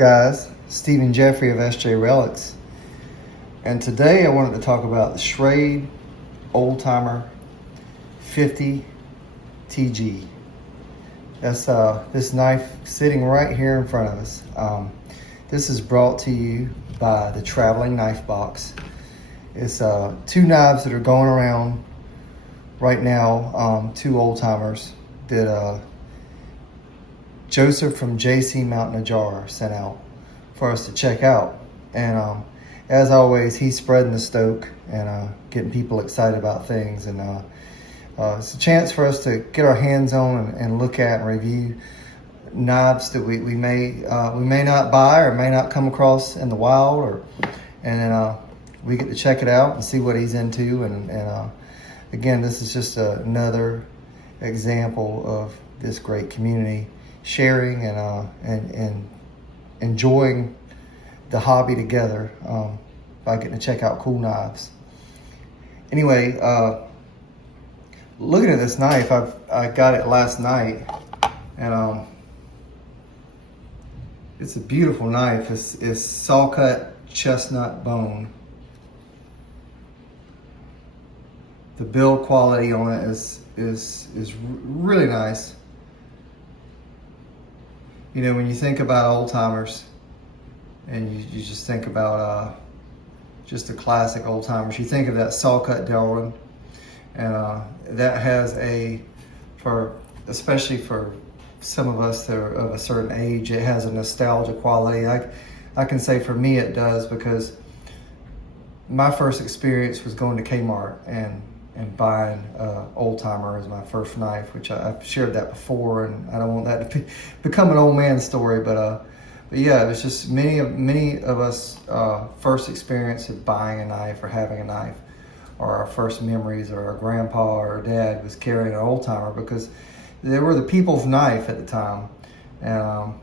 guys? Stephen Jeffrey of SJ Relics, and today I wanted to talk about the Schrade Oldtimer 50 TG. That's this knife sitting right here in front of us. This is brought to you by the Traveling Knife Box. It's two knives that are going around right now, two old timers that Joseph from JC Mountain Ajar sent out for us to check out. And as always, he's spreading the stoke and getting people excited about things. And it's a chance for us to get our hands on and look at and review knives that we may not buy or may not come across in the wild, and then we get to check it out and see what he's into. And again, this is just another example of this great community sharing and enjoying the hobby together by getting to check out cool knives. Anyway, looking at this knife, I got it last night, and it's a beautiful knife. It's saw cut chestnut bone. The build quality on it is really nice. You know, when you think about old timers, and you just think about just the classic old timers, you think of that saw cut Delrin, and that has especially for some of us that are of a certain age, it has a nostalgia quality. I can say for me it does, because my first experience was going to Kmart and buying Old Timer as my first knife, which I've shared that before, and I don't want that to become an old man story, but yeah, it was just many of us first experience of buying a knife or having a knife, or our first memories, or our grandpa or our dad was carrying an Old Timer, because they were the people's knife at the time. And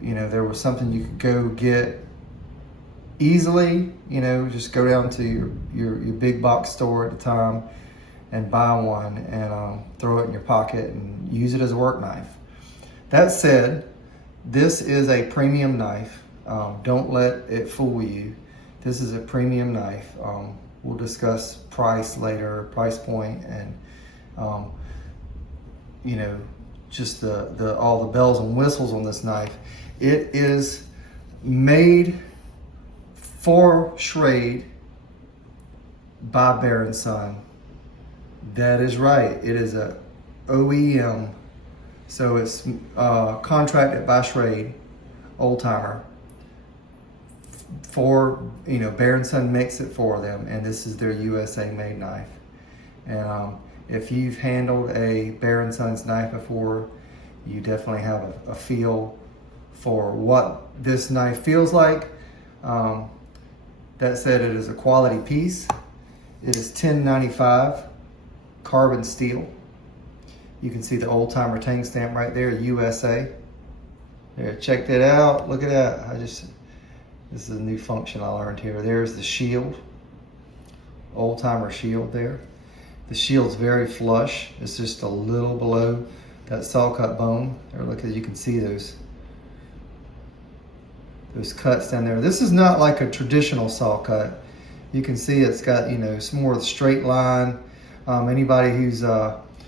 you know, there was something you could go get easily, you know, just go down to your big box store at the time and buy one and throw it in your pocket and use it as a work knife. That said, this is a premium knife. Don't let it fool you. This is a premium knife. We'll discuss price later, price point, and you know, just the all the bells and whistles on this knife. It is made for Schrade by Bear & Son. That is right. It is a OEM, so it's contracted by Schrade Oldtimer. For, you know, Bear & Son makes it for them, and this is their USA made knife. And if you've handled a Bear & Son's knife before, you definitely have a feel for what this knife feels like. That said, it is a quality piece. It is 1095 carbon steel. You can see the Oldtimer tang stamp right there, USA. There, check that out. Look at that. This is a new function I learned here. There's the shield, Oldtimer shield there. The shield's very flush. It's just a little below that saw cut bone. There, look, you can see those cuts down there. This is not like a traditional saw cut. You can see it's got, you know, it's more of the straight line. Anybody who's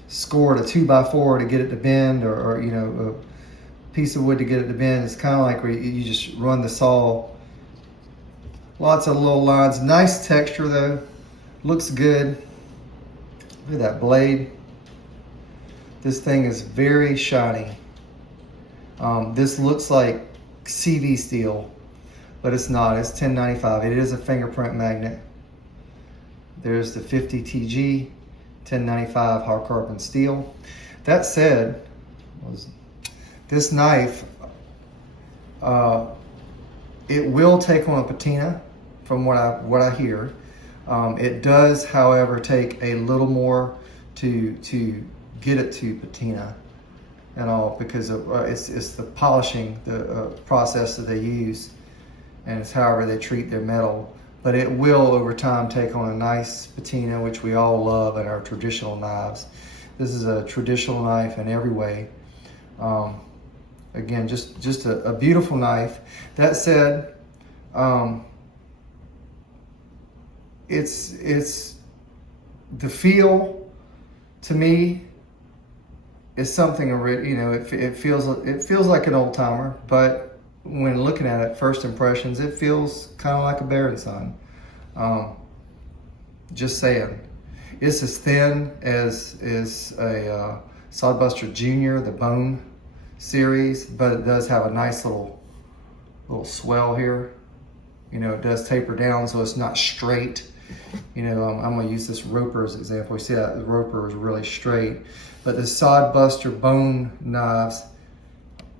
scored a 2x4 to get it to bend, or you know, a piece of wood to get it to bend, it's kind of like where you just run the saw. Lots of little lines. Nice texture though. Looks good. Look at that blade. This thing is very shiny. This looks like CV steel, but it's not. It's 1095. It is a fingerprint magnet. There's the 50 TG, 1095 hard carbon steel. That said, this knife, it will take on a patina, from what I hear. It does, however, take a little more to get it to patina and all, because of, it's the polishing, the process that they use, and it's however they treat their metal. But it will over time take on a nice patina, which we all love in our traditional knives. This is a traditional knife in every way. Again, just a beautiful knife. That said, it's the feel to me is something, you know, it feels like an old timer, but when looking at it, first impressions, it feels kind of like a Bear & Son. Just saying. It's as thin as a Sodbuster Junior, the Bone series, but it does have a nice little swell here. You know, it does taper down, so it's not straight. You know, I'm going to use this Roper as an example. You see that the Roper is really straight, but the Sodbuster Bone knives,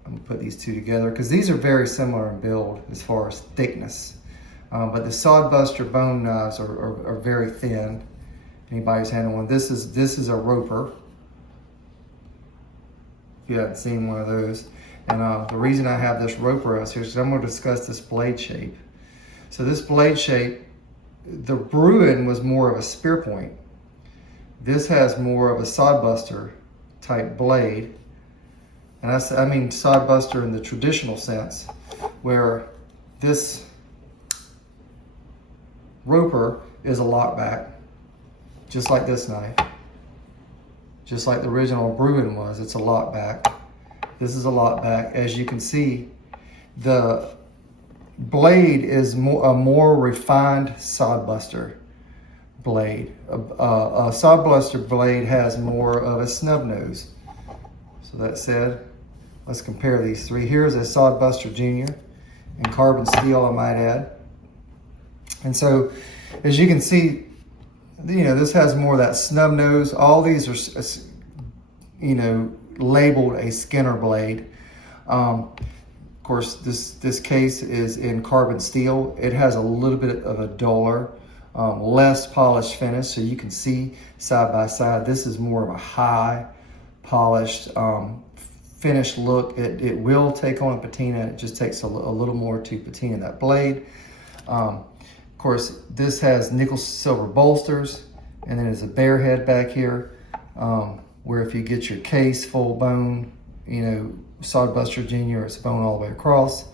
I'm going to put these two together because these are very similar in build as far as thickness. But the Sodbuster Bone knives are very thin. Anybody's handling one. This is a Roper. If you haven't seen one of those. And the reason I have this Roper out here is because I'm going to discuss this blade shape. So this blade shape, the Bruin was more of a spear point. This has more of a Sodbuster type blade. And I mean Sodbuster in the traditional sense, where this Roper is a lockback, just like this knife. Just like the original Bruin was, it's a lockback. This is a lockback. As you can see, the blade is a more refined Sodbuster blade. A Sodbuster blade has more of a snub nose. So that said, let's compare these three. Here's a Sodbuster Junior in carbon steel, I might add. And so, as you can see, you know, this has more of that snub nose. All these are, you know, labeled a Skinner blade. Of course, this case is in carbon steel. It has a little bit of a duller, less polished finish, so you can see side by side. This is more of a high polished finished look. It will take on a patina. It just takes a little more to patina that blade. Of course, this has nickel silver bolsters, and then there's a bear head back here, where if you get your case full bone, you know, Sodbuster Junior, it's bone all the way across.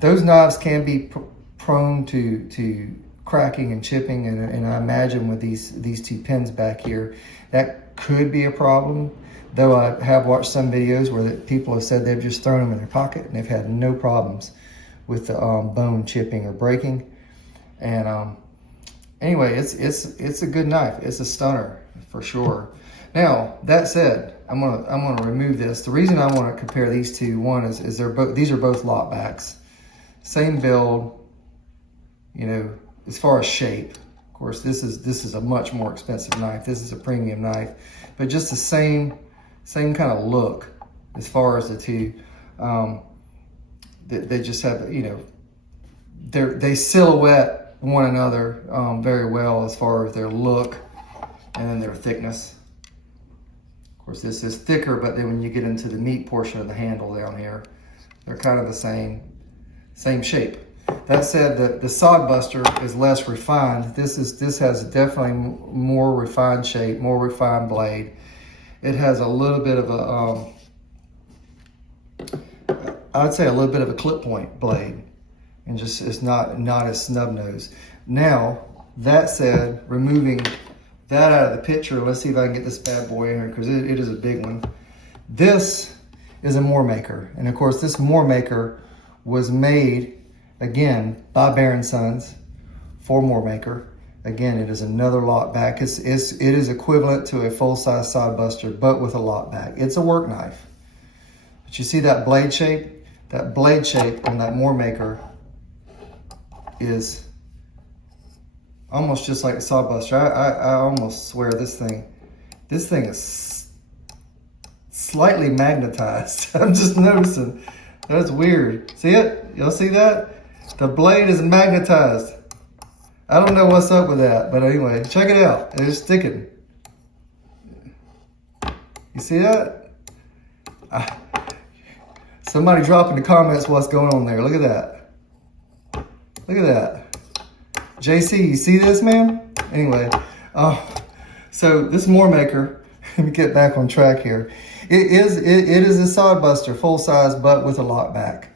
Those knives can be prone to cracking and chipping, and I imagine with these two pins back here, that could be a problem. Though I have watched some videos where people have said they've just thrown them in their pocket and they've had no problems with the bone chipping or breaking. And anyway, it's a good knife. It's a stunner for sure. Now that said, I'm gonna remove this. The reason I want to compare these two, one is these are both lockbacks, same build. You know, as far as shape, of course, this is a much more expensive knife. This is a premium knife, but just the same kind of look as far as the two. They just have, you know, they silhouette one another very well as far as their look and then their thickness. Of course, this is thicker, but then when you get into the meat portion of the handle down here, they're kind of the same shape. That said, the Sodbuster is less refined. This has definitely more refined shape, more refined blade. It has a little bit of I'd say a little bit of a clip point blade, and just it's not as snub nose. Now that said, removing that out of the picture, let's see if I can get this bad boy in here because it is a big one. This is a Moormaker, and of course this Moormaker was made again by Bear & Sons for Moormaker. Again, it is another lockback. It is equivalent to a full-size Sodbuster, but with a lockback. It's a work knife. But you see that blade shape? That blade shape on that Moormaker is almost just like a Sodbuster. I almost swear this thing is slightly magnetized. I'm just noticing. That's weird. See it? Y'all see that? The blade is magnetized. I don't know what's up with that, but anyway, check it out. It's sticking. You see that? Somebody drop in the comments what's going on there. Look at that. Look at that. JC, you see this, man? Anyway, so this Moormaker, let me get back on track here. It is a sod buster, full size, but with a lock back.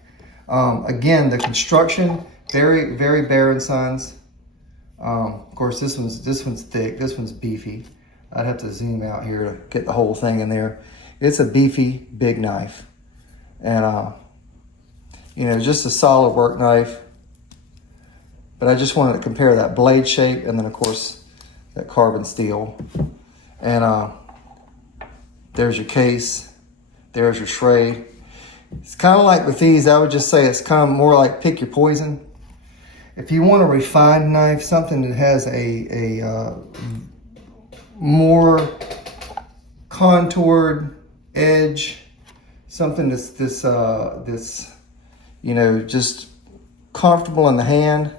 Again, the construction, very, very Behr & Sons. Of course, this one's thick. This one's beefy. I'd have to zoom out here to get the whole thing in there. It's a beefy, big knife. And, you know, just a solid work knife. But I just wanted to compare that blade shape and then, of course, that carbon steel. And there's your case. There's your Schrade. It's kind of like with these, I would just say it's kind of more like pick your poison. If you want a refined knife, something that has a more contoured edge, something that's you know, just comfortable in the hand,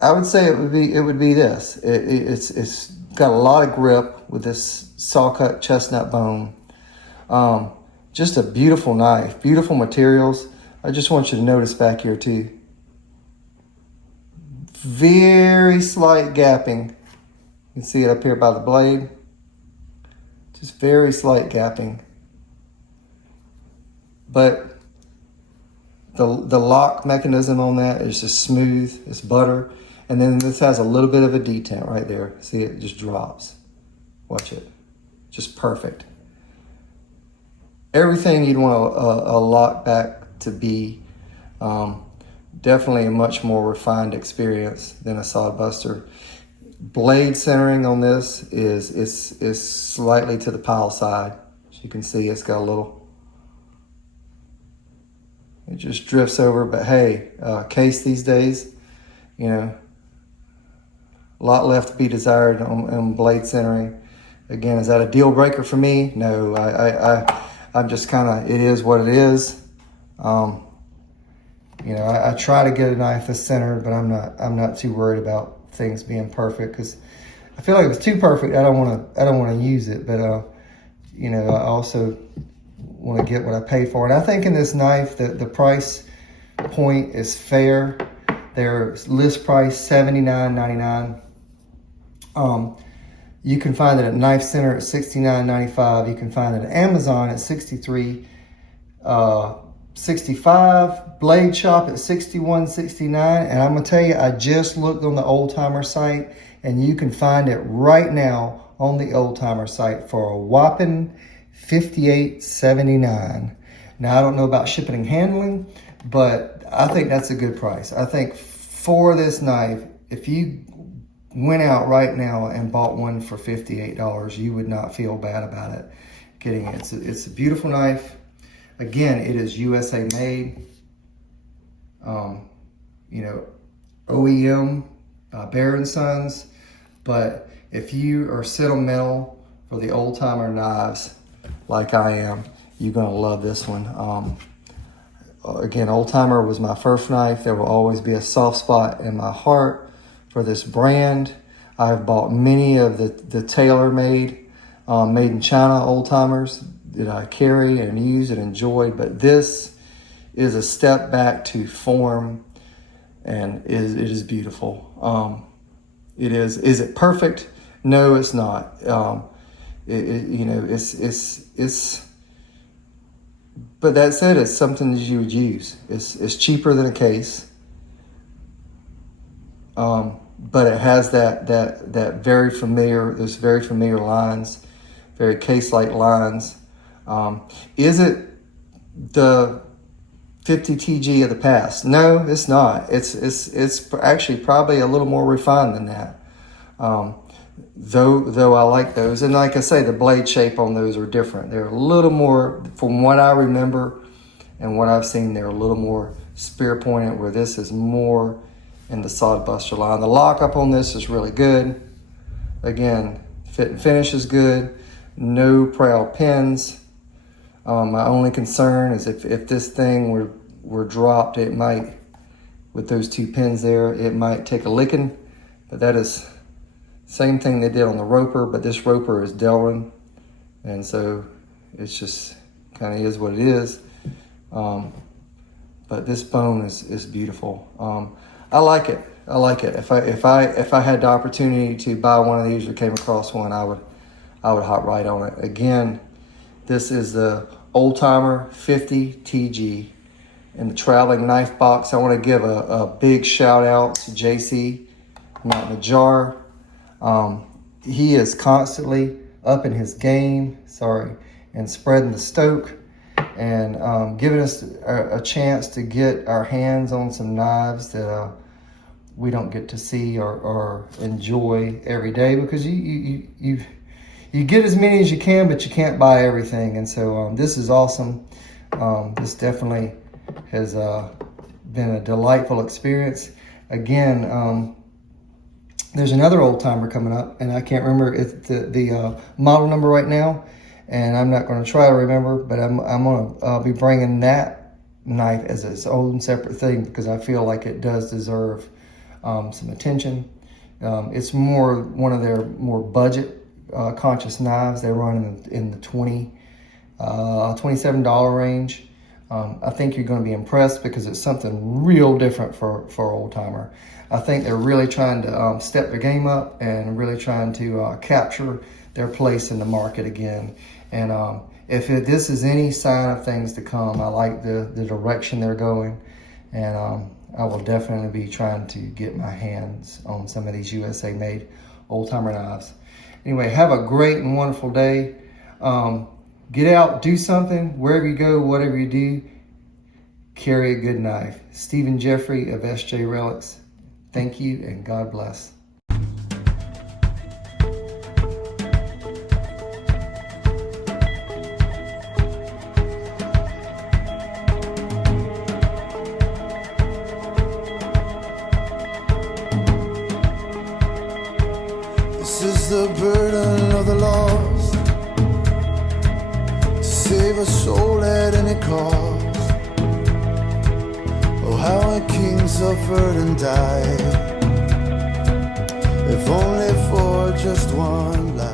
I would say it would be this. It's got a lot of grip with this saw cut chestnut bone. Just a beautiful knife, beautiful materials. I just want you to notice back here too. Very slight gapping. You can see it up here by the blade. Just very slight gapping. But the lock mechanism on that is just smooth, it's butter. And then this has a little bit of a detent right there. See, it just drops. Watch it. Just perfect. Everything you'd want a lock back to be. Definitely a much more refined experience than a sod buster. Blade centering on this is slightly to the pile side. As you can see, it's got a little, it just drifts over, but hey, case these days, you know, a lot left to be desired on blade centering. Again, is that a deal breaker for me? No, I'm just kind of, it is what it is. You know, I try to get a knife that's centered, but I'm not too worried about things being perfect, because I feel like if it's too perfect, I don't want to use it. But you know, I also want to get what I pay for. And I think in this knife, the price point is fair. Their list price $79.99. You can find it at Knife Center at $69.95. You can find it at Amazon at $63.65. Blade Shop at $61.69. And I'm gonna tell you, I just looked on the Old Timer site, and you can find it right now on the Old Timer site for a whopping $58.79. Now, I don't know about shipping and handling, but I think that's a good price. I think for this knife, if you went out right now and bought one for $58, you would not feel bad about it getting it. It's a beautiful knife. Again, it is USA made. You know, OEM, Behr & Sons. But if you are sentimental for the Old Timer knives, like I am, you're gonna love this one. Again, Old Timer was my first knife. There will always be a soft spot in my heart for this brand. I've bought many of the tailor-made, made in China Old Timers that I carry and use and enjoy, but this is a step back to form, and it is beautiful. It is. Is it perfect? No, it's not. You know, it's. But that said, it's something that you would use. It's cheaper than a case. But it has that very familiar, those very familiar lines, very case-like lines. Is it the 50 TG of the past? No, it's not. It's actually probably a little more refined than that. Though I like those, and like I say, the blade shape on those are different. They're a little more, from what I remember and what I've seen, they're a little more spear pointed, where this is more in the sod buster line. The lockup on this is really good. Again, fit and finish is good. No proud pins. My only concern is if this thing were dropped, it might, with those two pins there, it might take a licking. But that is same thing they did on the Roper, but this Roper is Delrin, and so it's just kind of is what it is. But this bone is beautiful. I like it. I like it. If I had the opportunity to buy one of these or came across one, I I would hop right on it. Again, this is the Oldtimer 50 TG in the traveling knife box. I want to give a big shout out to JC Mountain Jar. He is constantly up in his game, and spreading the stoke and giving us a chance to get our hands on some knives that we don't get to see or enjoy every day, because you get as many as you can, but you can't buy everything. And so this is awesome. This definitely has been a delightful experience. Again, there's another Oldtimer coming up, and I can't remember the model number right now, and I'm not going to try to remember, but I'm going to be bringing that knife as its own separate thing, because I feel like it does deserve some attention. It's one of their more budget conscious knives. They run in the $27 range. I think you're going to be impressed, because it's something real different for Oldtimer. I think they're really trying to step their game up and really trying to capture their place in the market again. And if this is any sign of things to come, I like the direction they're going, and I will definitely be trying to get my hands on some of these USA-made Oldtimer knives. Anyway, have a great and wonderful day. Get out, do something, wherever you go, whatever you do, carry a good knife. Stephen Jeffrey of SJ Relics. Thank you, and God bless. This is the burden of the lost, to save a soul at any cost. Oh, how a king suffered and died, if only for just one life.